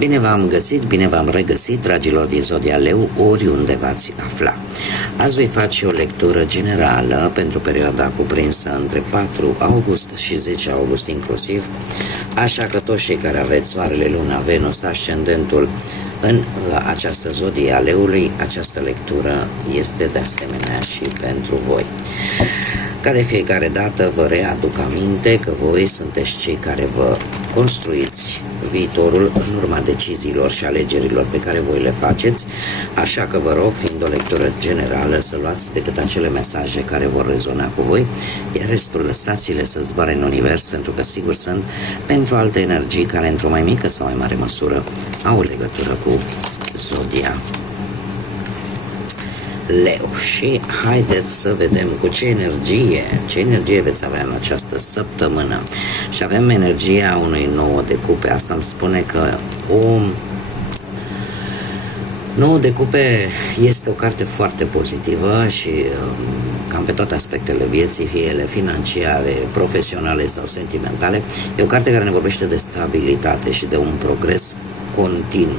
Bine v-am găsit, bine v-am regăsit, dragilor din Zodia Leu, oriunde v-ați afla. Azi voi face o lectură generală pentru perioada cuprinsă între 4 august și 10 august inclusiv, așa că toți cei care aveți Soarele, Luna, Venus, Ascendentul în această Zodie a Leului, această lectură este de asemenea și pentru voi. Ca de fiecare dată vă readuc aminte că voi sunteți cei care vă construiți viitorul în urma deciziilor și alegerilor pe care voi le faceți, așa că vă rog, fiind o lectură generală, să luați decât acele mesaje care vor rezona cu voi, iar restul lăsați-le să zboare în univers, pentru că sigur sunt pentru alte energii care într-o mai mică sau mai mare măsură au legătură cu Zodia Leu. Și haideți să vedem cu ce energie veți avea în această săptămână. Și avem energia unui 9 de cupe. Asta îmi spune că o 9 de cupe este o carte foarte pozitivă și cam pe toate aspectele vieții, fie ele financiare, profesionale sau sentimentale. E o carte care ne vorbește de stabilitate și de un progres continuu.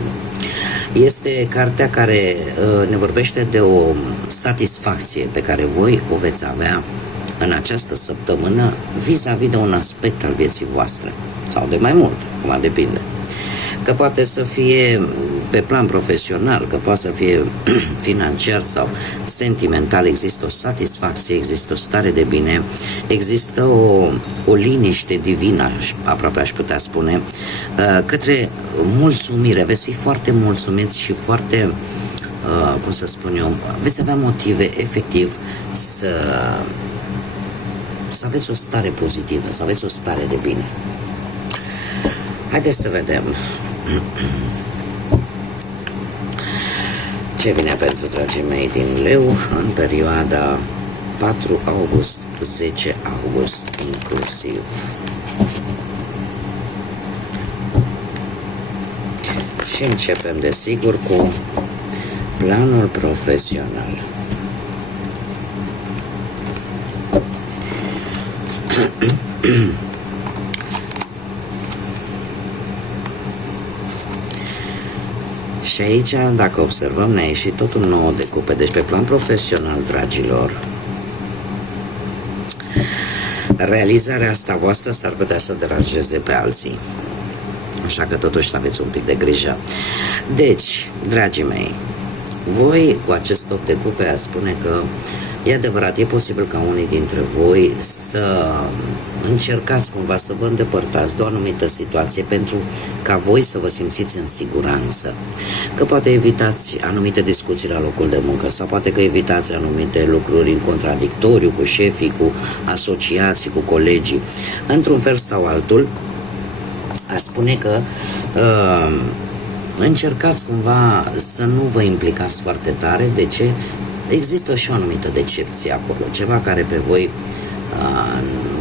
Este cartea care ne vorbește de o satisfacție pe care voi o veți avea în această săptămână vis-a-vis de un aspect al vieții voastre, sau de mai mult, acum depinde. Că poate să fie pe plan profesional, că poate să fie financiar sau sentimental, există o satisfacție, există o stare de bine, există o liniște divină, aproape aș putea spune, către mulțumire. Veți fi foarte mulțumiți și foarte, cum să spun eu, veți avea motive efectiv să aveți o stare pozitivă, să aveți o stare de bine. Haideți să vedem ce vine pentru dragii mei din Leu în perioada 4 august-10 august inclusiv. Și începem desigur cu planul profesional. Și aici, dacă observăm, ne-a ieșit tot un 9 de cupe. Deci pe plan profesional, dragilor, realizarea asta voastră s-ar putea să deranjeze pe alții. Așa că totuși să aveți un pic de grijă. Deci, dragii mei, voi cu acest 8 de cupe a spune că e adevărat, e posibil ca unii dintre voi să încercați cumva să vă îndepărtați de o anumită situație pentru ca voi să vă simțiți în siguranță. Că poate evitați anumite discuții la locul de muncă sau poate că evitați anumite lucruri în contradictoriu cu șefii, cu asociații, cu colegii. Într-un fel sau altul, aș spune că încercați cumva să nu vă implicați foarte tare. De ce? Există și o anumită decepție acolo, ceva care pe voi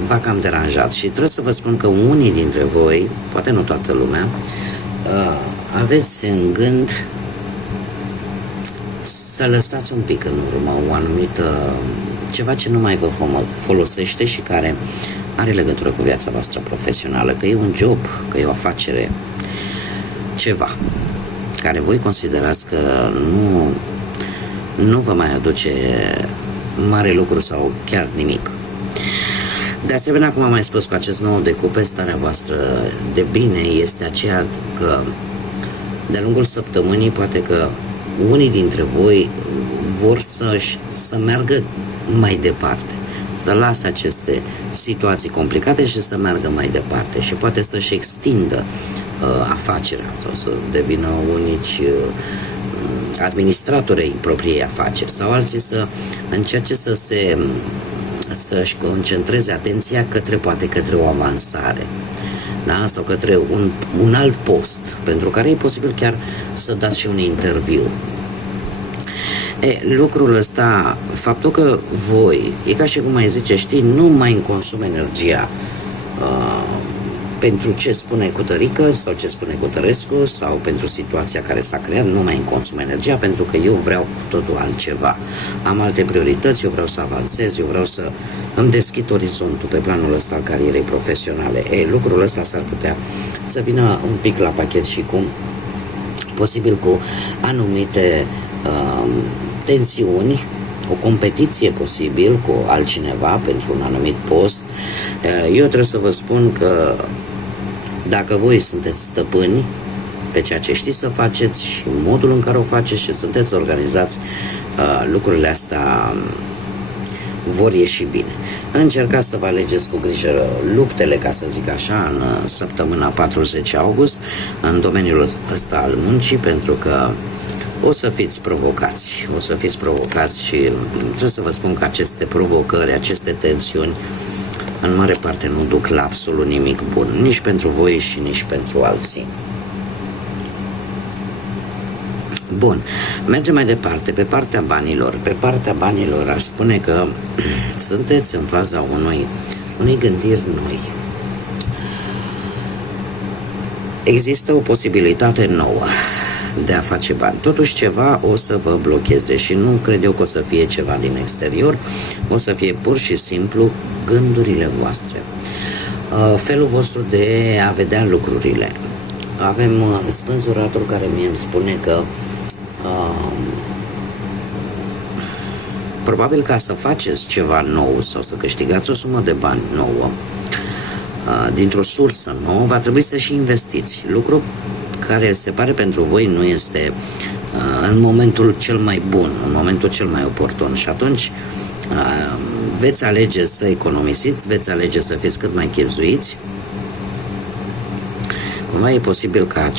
v-a cam deranjat și trebuie să vă spun că unii dintre voi, poate nu toată lumea, aveți în gând să lăsați un pic în urmă o anumită, ceva ce nu mai vă folosește și care are legătură cu viața voastră profesională, că e un job, că e o afacere, ceva care voi considerați că nu vă mai aduce mare lucru sau chiar nimic. De asemenea, cum am mai spus, cu acest 9 de cupe, starea voastră de bine este aceea că de-a lungul săptămânii poate că unii dintre voi vor să meargă mai departe, să lasă aceste situații complicate și să meargă mai departe și poate să-și extindă afacerea sau să devină unici administratorii propriei afaceri sau alții să încerce să-și concentreze atenția poate către o avansare, da? Sau către un alt post pentru care e posibil chiar să dați și un interviu. Lucrul ăsta, faptul că voi, e ca și cum mai zice, știi, nu mai îmi consum energia pentru ce spune Cutărică sau ce spune Cutărescu sau pentru situația care s-a creat, nu mai îmi consum energia pentru că eu vreau cu totul altceva. Am alte priorități, eu vreau să avansez, eu vreau să îmi deschid orizontul pe planul ăsta al carierei profesionale. Lucrul ăsta s-ar putea să vină un pic la pachet și cu posibil cu anumite tensiuni, o competiție posibil cu altcineva pentru un anumit post. Eu trebuie să vă spun că dacă voi sunteți stăpâni pe ceea ce știți să faceți și modul în care o faceți și sunteți organizați, lucrurile astea vor ieși bine. Încercați să vă alegeți cu grijă luptele, ca să zic așa, în săptămâna 40 august, în domeniul ăsta al muncii, pentru că o să fiți provocați și trebuie să vă spun că aceste provocări, aceste tensiuni, în mare parte nu duc la absolut nimic bun, nici pentru voi și nici pentru alții. Bun, mergem mai departe, pe partea banilor. Pe partea banilor aș spune că sunteți în faza unei gândiri noi. Există o posibilitate nouă de a face bani. Totuși ceva o să vă blocheze și nu cred eu că o să fie ceva din exterior, o să fie pur și simplu gândurile voastre, felul vostru de a vedea lucrurile. Avem spânzuratul care mie îmi spune că probabil ca să faceți ceva nou sau să câștigați o sumă de bani nouă dintr-o sursă nouă, va trebui să și investiți. Lucru care se pare pentru voi nu este în momentul cel mai bun, în momentul cel mai oportun și atunci veți alege să economisiți, veți alege să fiți cât mai chibzuiți. Cumva e posibil ca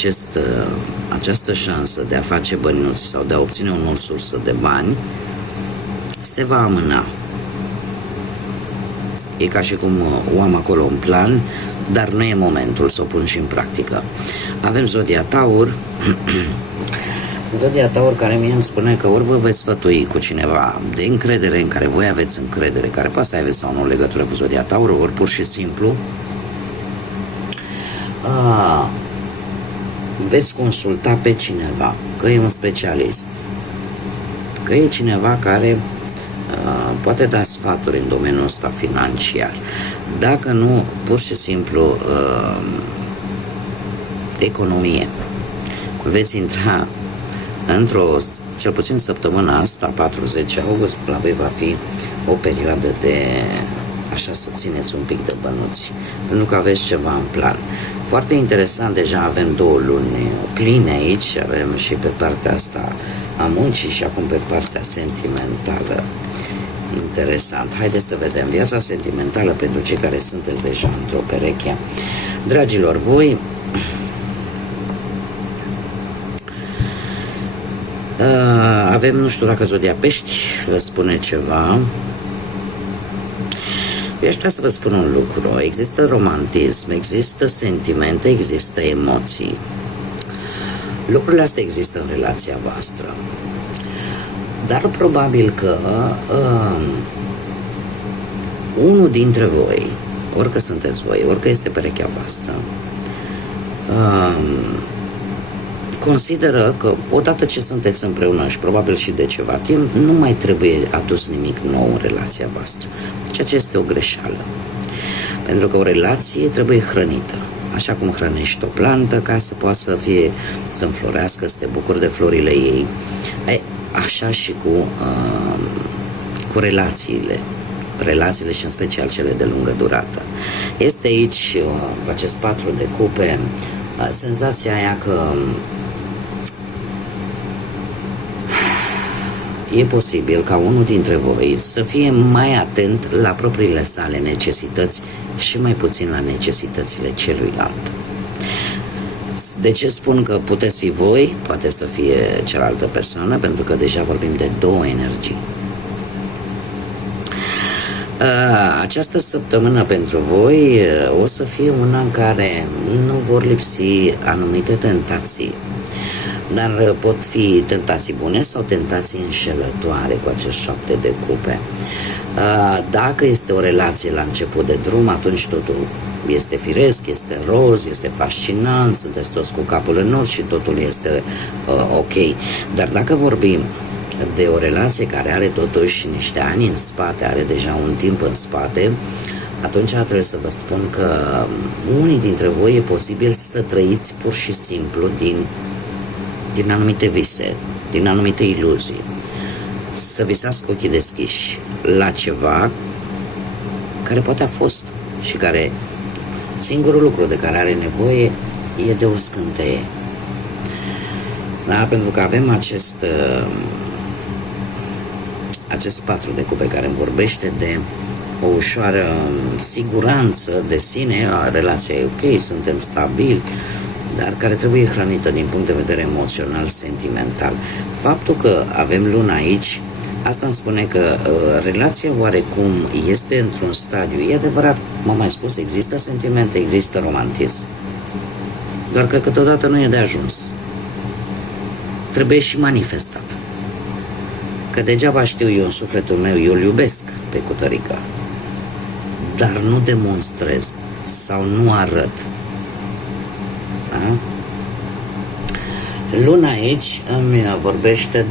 această șansă de a face bănuți sau de a obține o nouă sursă de bani se va amâna. E ca și cum o am acolo un plan, dar nu e momentul să o pun și în practică. Avem Zodia Taur. Zodia Taur care mie îmi spune că ori vă veți sfătui cu cineva de încredere, în care voi aveți încredere, care poate să aveți sau nu legătură cu Zodia Taur, ori pur și simplu veți consulta pe cineva, că e un specialist, că e cineva care poate da sfaturi în domeniul ăsta financiar. Dacă nu, pur și simplu economie. Veți intra cel puțin săptămâna asta, 40 august, la voi va fi o perioadă de așa să țineți un pic de bănuți, pentru că aveți ceva în plan. Foarte interesant, deja avem 2 luni pline aici, avem și pe partea asta a muncii și acum pe partea sentimentală. Interesant. Haideți să vedem viața sentimentală pentru cei care sunteți deja într-o pereche. Dragilor, voi avem, nu știu dacă Zodia Pești vă spune ceva. Eu aș vrea să vă spun un lucru. Există romantism, există sentimente, există emoții. Lucrurile astea există în relația voastră. Dar probabil că unul dintre voi, orică sunteți voi, orică este perechea voastră, consideră că odată ce sunteți împreună și probabil și de ceva timp, nu mai trebuie adus nimic nou în relația voastră, ceea ce este o greșeală. Pentru că o relație trebuie hrănită, așa cum hrănești o plantă ca să poată să înflorească, să te bucuri de florile ei. Așa și cu relațiile și în special cele de lungă durată. Este aici, cu acest 4 de cupe, senzația aia că e posibil ca unul dintre voi să fie mai atent la propriile sale necesități și mai puțin la necesitățile celuilalt. De ce spun că puteți fi voi, poate să fie cealaltă persoană, pentru că deja vorbim de 2 energii. Această săptămână pentru voi o să fie una în care nu vor lipsi anumite tentații, dar pot fi tentații bune sau tentații înșelătoare cu acești 7 de cupe. Dacă este o relație la început de drum, atunci totul este firesc, este roz, este fascinant, sunteți toți cu capul în nord și totul este ok. Dar dacă vorbim de o relație care are totuși niște ani în spate, are deja un timp în spate, atunci trebuie să vă spun că unii dintre voi e posibil să trăiți pur și simplu din din anumite vise, din anumite iluzii, să visați cu ochii deschiși la ceva care poate a fost și care singurul lucru de care are nevoie e de o scânteie. Da? Pentru că avem acest patru de cupe care îmi vorbește de o ușoară siguranță de sine, relația e ok, suntem stabili, dar care trebuie hrănită din punct de vedere emoțional, sentimental. Faptul că avem luna aici, asta îmi spune că relația oarecum este într-un stadiu, e adevărat, m-am mai spus, există sentimente, există romantism, doar că câteodată nu e de ajuns. Trebuie și manifestat. Că degeaba știu eu în sufletul meu, eu îl iubesc pe cutărica, dar nu demonstrez sau nu arăt. Da? Luna aici îmi vorbește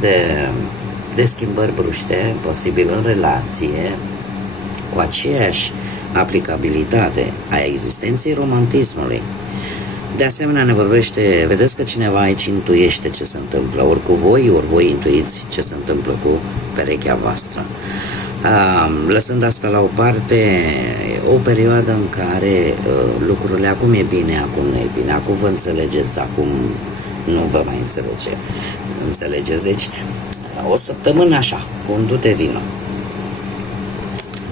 de schimbări bruște, posibil în relație, cu aceeași aplicabilitate a existenței romantismului. De asemenea ne vorbește, vedeți că cineva aici intuiește ce se întâmplă, ori cu voi, ori voi intuiți ce se întâmplă cu perechea voastră. Lăsând asta la o parte, o perioadă în care lucrurile acum e bine, acum nu e bine, acum vă înțelegeți, acum nu vă mai înțelegeți, deci o săptămână așa, cu un du-te vino.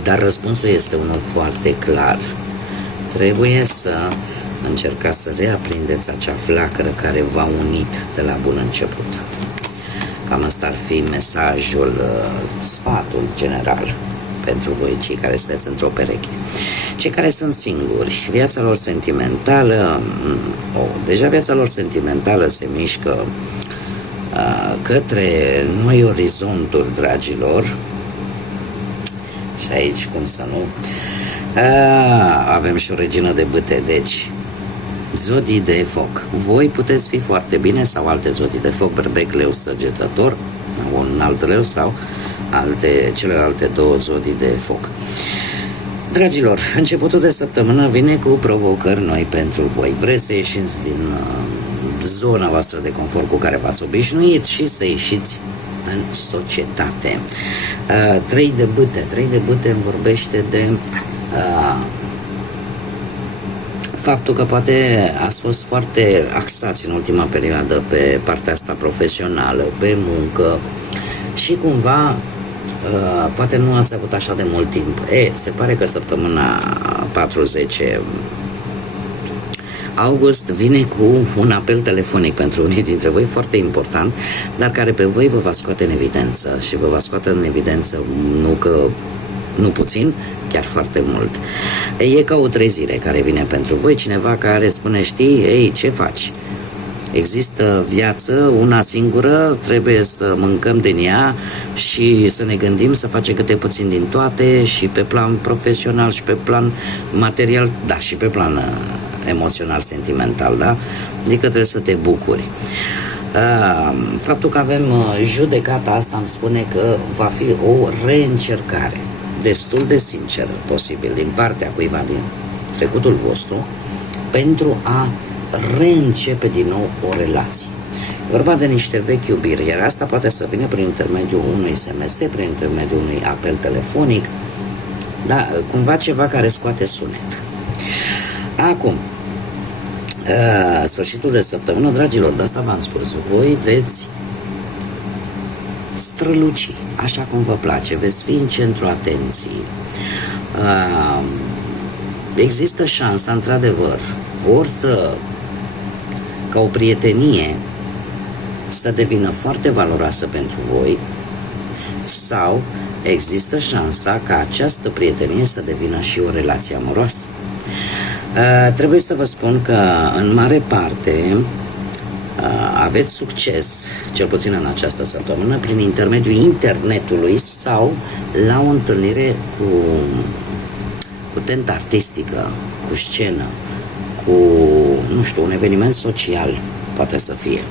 Dar răspunsul este unul foarte clar. Trebuie să încercați să reaprindeți acea flacără care v-a unit de la bun început. Cam asta ar fi mesajul, sfatul general pentru voi, cei care sunteți într-o pereche. Cei care sunt singuri, viața lor sentimentală, deja viața lor sentimentală se mișcă către noi orizonturi, dragilor. Și aici, cum să nu, avem și o regină de bâte, deci zodii de foc. Voi puteți fi foarte bine, sau alte zodii de foc, berbec, leu, săgetător, un alt leu sau celelalte două zodii de foc. Dragilor, începutul de săptămână vine cu provocări noi pentru voi. Vreți să ieșiți din zona voastră de confort cu care v-ați obișnuit și să ieșiți în societate. Trei de bâte îmi vorbește de faptul că poate ați fost foarte axați în ultima perioadă pe partea asta profesională, pe muncă și cumva poate nu ați avut așa de mult timp. Se pare că săptămâna 40 august vine cu un apel telefonic pentru unii dintre voi foarte important, dar care pe voi vă va scoate în evidență și vă va scoate în evidență nu puțin, chiar foarte mult. E ca o trezire care vine pentru voi, cineva care spune, știi, ei, ce faci? Există viață, una singură, trebuie să mâncăm din ea și să ne gândim să facem câte puțin din toate, și pe plan profesional și pe plan material, da, și pe plan emoțional, sentimental, da? Adică trebuie să te bucuri. Faptul că avem judecata asta îmi spune că va fi o reîncercare destul de sinceră, posibil, din partea cuiva din trecutul vostru, pentru a reîncepe din nou o relație. Vorba de niște vechi iubiri, iar asta poate să vină prin intermediul unui SMS, prin intermediul unui apel telefonic, da, cumva ceva care scoate sunet. Acum, sfârșitul de săptămână, dragilor, de asta v-am spus, voi veți străluci așa cum vă place, veți fi în centru atenției. Există șansa, într-adevăr, ori ca o prietenie să devină foarte valoroasă pentru voi, sau există șansa ca această prietenie să devină și o relație amoroasă. Trebuie să vă spun că în mare parte aveți succes, cel puțin în această săptămână, prin intermediul internetului sau la o întâlnire cu tentă artistică, cu scenă, cu, nu știu, un eveniment social, poate să fie.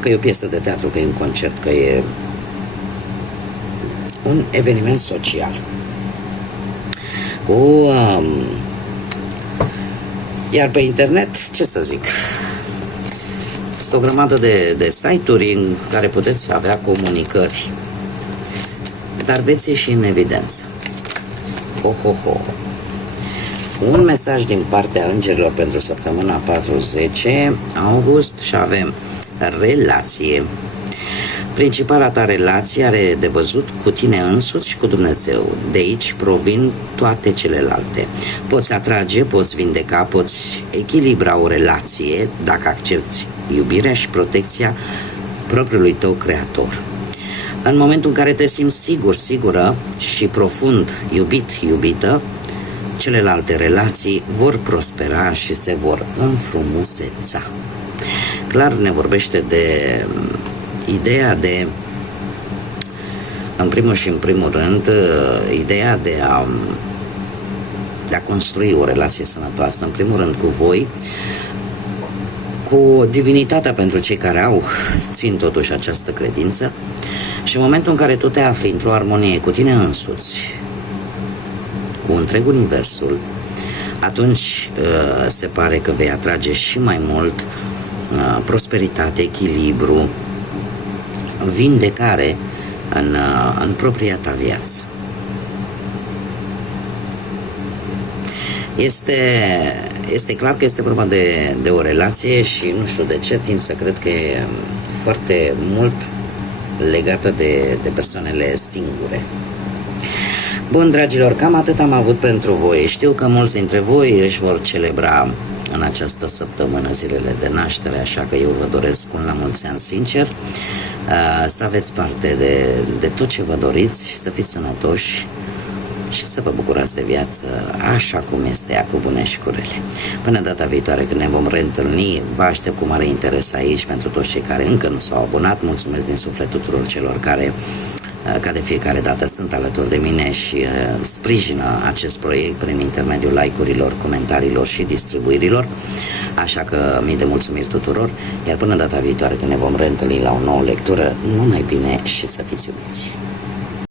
Că e o piesă de teatru, că e un concert, că e un eveniment social. Iar pe internet, ce să zic, Este o grămadă de site-uri în care puteți avea comunicări, dar veți ieși în evidență. Un mesaj din partea îngerilor pentru săptămâna 4-10 august și avem relație. Principala ta relație are de văzut cu tine însuți și cu Dumnezeu. De aici provin toate celelalte. Poți atrage, poți vindeca, poți echilibra o relație dacă accepti iubirea și protecția propriului tău creator. În momentul în care te simți sigur, sigură și profund iubit, iubită, celelalte relații vor prospera și se vor înfrumuseța. Clar ne vorbește de ideea de, în primul și în primul rând, ideea de a construi o relație sănătoasă, în primul rând cu voi, cu divinitatea pentru cei care țin totuși această credință, și în momentul în care tu te afli într-o armonie cu tine însuți, cu întreg universul, atunci se pare că vei atrage și mai mult prosperitate, echilibru, vindecare în propria ta viață. Este clar că este vorba de o relație și nu știu de ce tind să cred că e foarte mult legată de persoanele singure. Bun, dragilor, cam atât am avut pentru voi. Știu că mulți dintre voi își vor celebra în această săptămână zilele de naștere, așa că eu vă doresc un la mulți ani sincer, să aveți parte de tot ce vă doriți, să fiți sănătoși și să vă bucurați de viață așa cum este ea, cu bune și cu rele. Până data viitoare când ne vom reîntâlni, vă aștept cu mare interes aici. Pentru toți cei care încă nu s-au abonat, mulțumesc din suflet tuturor celor care ca de fiecare dată sunt alături de mine și sprijină acest proiect prin intermediul like-urilor, comentariilor și distribuirilor. Așa că mii de mulțumiri tuturor, iar până data viitoare când ne vom reîntâlni la o nouă lectură, numai bine și să fiți iubiți!